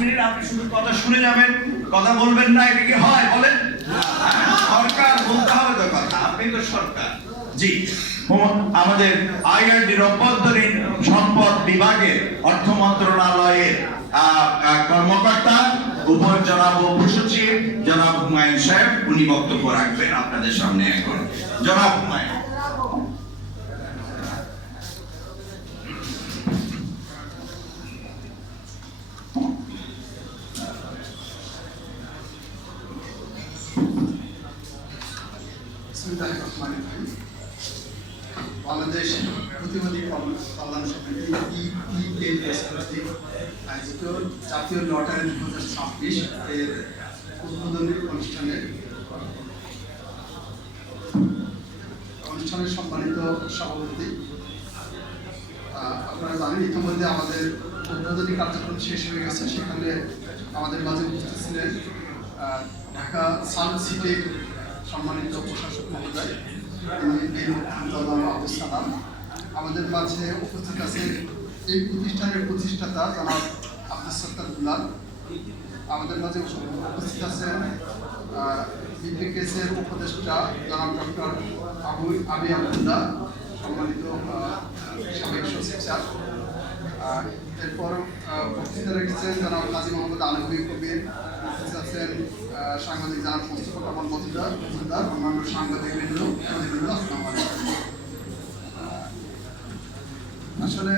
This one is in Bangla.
মিনিট আপনি শুধু কথা শুনে যাবেন, কথা বলবেন না, এটা কি হয় বলেন? সরকার বলতে হবে তো কথা, আপনি তো সরকার। জি, আমাদের আইআরডির অভ্যন্তরীণ সম্পদ বিভাগের অর্থ মন্ত্রণালয়ের কর্মকর্তা উপর জনাব উপসচিব জনাব হুমায়ুন সাহেব, উনি বক্তব্য রাখবেন আপনাদের সামনে। এখন জনাব হুমায়ুন। বাংলাদেশ প্রতিবাদী কল্যাণ সমিতি আয়োজিত জাতীয় লটারি 2026 এর উদ্বোধনী অনুষ্ঠানের সম্মানিত সভাপতি, আপনারা জানেন ইতিমধ্যে আমাদের উদ্বোধনী কার্যক্রম শেষ হয়ে গেছে। সেখানে আমাদের মাঝে উপস্থিত ছিলেন ঢাকা সান সিটির সম্মানিত প্রশাসক মহোদয় আব্দুল সালাম। আমাদের মাঝে উপস্থিত আছেন এই প্রতিষ্ঠানের প্রতিষ্ঠাতা জনাব আব্দুল সত্তার দুলাল। আমাদের মাঝে উপস্থিত আছেন বিপিকেসের উপদেষ্টা জনাব ডক্টর আবি আবদুল্লাহ, সম্মানিত সাবেক সচিব স্যার। এরপর বক্তৃতা রেখেছেন জনাব কাজী মোহাম্মদ আলমী কবির, উপস্থিত আছেন সাংবাদিক জনাব মোস্তফা কামাল মজুমদার, অন্যান্য সাংবাদিকবৃন্দ। আসলে